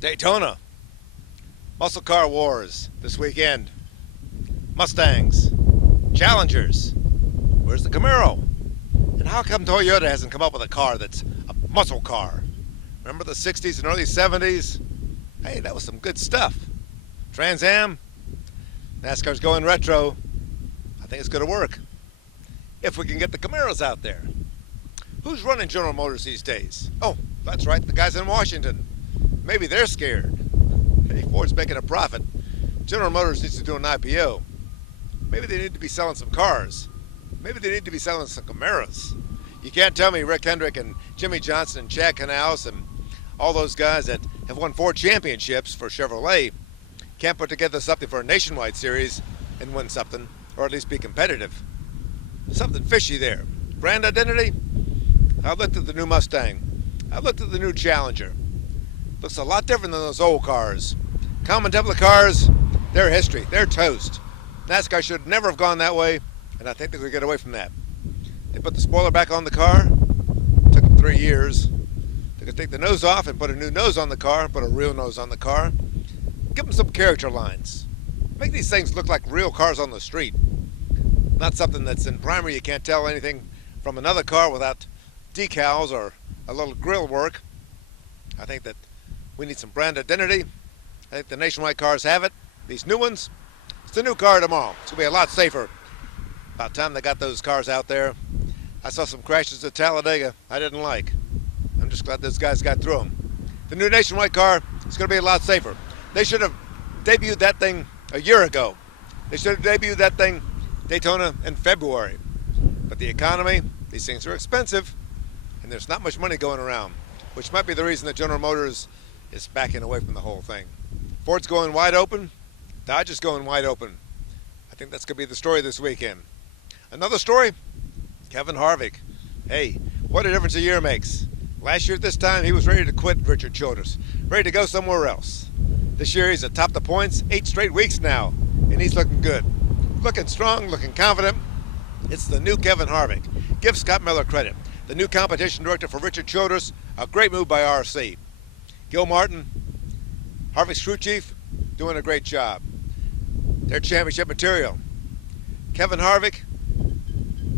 Daytona, muscle car wars this weekend. Mustangs, Challengers. Where's the Camaro? And how come Toyota hasn't come up with a car that's a muscle car? Remember the 60s and early 70s? Hey, that was some good stuff. Trans Am, NASCAR's going retro. I think it's going to work. If we can get the Camaros out there. Who's running General Motors these days? Oh, that's right, the guys in Washington. Maybe they're scared. Hey, Ford's making a profit. General Motors needs to do an IPO. Maybe they need to be selling some cars. Maybe they need to be selling some Camaros. You can't tell me Rick Hendrick and Jimmy Johnson and Chad Knaus and all those guys that have won 4 championships for Chevrolet can't put together something for a nationwide series and win something, or at least be competitive. Something fishy there. Brand identity? I looked at the new Mustang. I looked at the new Challenger. Looks a lot different than those old cars. Common template cars, they're history. They're toast. NASCAR should never have gone that way, and I think they could get away from that. They put the spoiler back on the car. It took them 3 years. They could take the nose off and put a new nose on the car, put a real nose on the car. Give them some character lines. Make these things look like real cars on the street. Not something that's in primer you can't tell anything from another car without decals or a little grill work. I think that we need some brand identity. I think the nationwide cars have it. These new ones, it's the new car tomorrow. It's going to be a lot safer. About time they got those cars out there. I saw some crashes at Talladega I didn't like. I'm just glad those guys got through them. The new nationwide car is going to be a lot safer. They should have debuted that thing a year ago. They should have debuted that thing Daytona in February. But the economy, these things are expensive, and there's not much money going around, which might be the reason that General Motors is backing away from the whole thing. Ford's going wide open. Dodge is going wide open. I think that's going to be the story this weekend. Another story, Kevin Harvick. Hey, what a difference a year makes. Last year at this time, he was ready to quit Richard Childress, ready to go somewhere else. This year, he's atop the points 8 straight weeks now, and he's looking good. Looking strong, looking confident. It's the new Kevin Harvick. Give Scott Miller credit. The new competition director for Richard Childress, a great move by RC. Gil Martin, Harvick's crew chief, doing a great job. They're championship material. Kevin Harvick,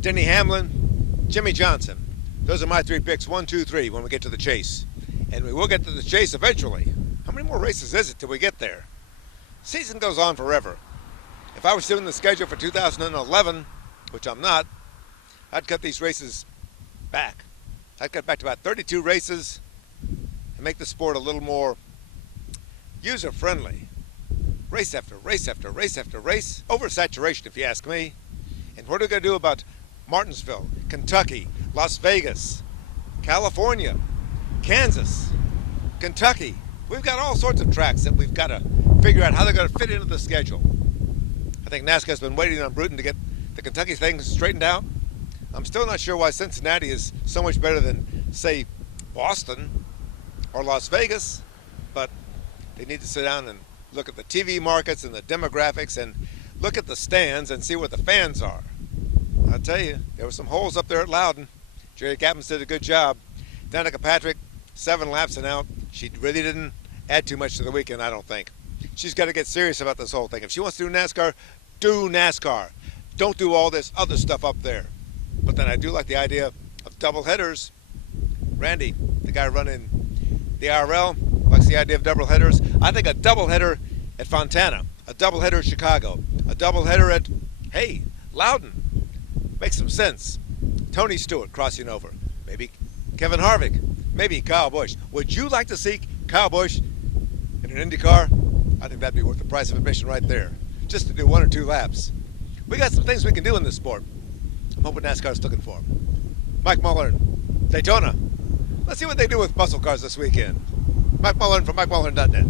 Denny Hamlin, Jimmy Johnson. Those are my 3 picks, 1, 2, 3, when we get to the chase. And we will get to the chase eventually. How many more races is it till we get there? Season goes on forever. If I was doing the schedule for 2011, which I'm not, I'd cut these races back. I'd cut back to about 32 races and make the sport a little more user-friendly. Race after race after race after race. Oversaturation, if you ask me. And what are we going to do about Martinsville, Kentucky, Las Vegas, California, Kansas, Kentucky? We've got all sorts of tracks that we've got to figure out how they're going to fit into the schedule. I think NASCAR's been waiting on Bruton to get the Kentucky thing straightened out. I'm still not sure why Cincinnati is so much better than, say, Boston or Las Vegas, but they need to sit down and look at the TV markets and the demographics and look at the stands and see where the fans are. I'll tell you, there were some holes up there at Loudon. Jerry Gappens did a good job. Danica Patrick, 7 laps and out. She really didn't add too much to the weekend, I don't think. She's got to get serious about this whole thing. If she wants to do NASCAR, do NASCAR. Don't do all this other stuff up there. But then I do like the idea of double headers. Randy, the guy running the IRL, likes the idea of double headers. I think a double header at Fontana, a double header at Chicago, a double header at, hey, Loudon. Makes some sense. Tony Stewart crossing over. Maybe Kevin Harvick. Maybe Kyle Busch. Would you like to see Kyle Busch in an Indy car? I think that'd be worth the price of admission right there. Just to do 1 or 2 laps. We got some things we can do in this sport. I'm hoping NASCAR's looking for them. Mike Mullen, Daytona. Let's see what they do with muscle cars this weekend. Mike Mullen from MikeMullen.net.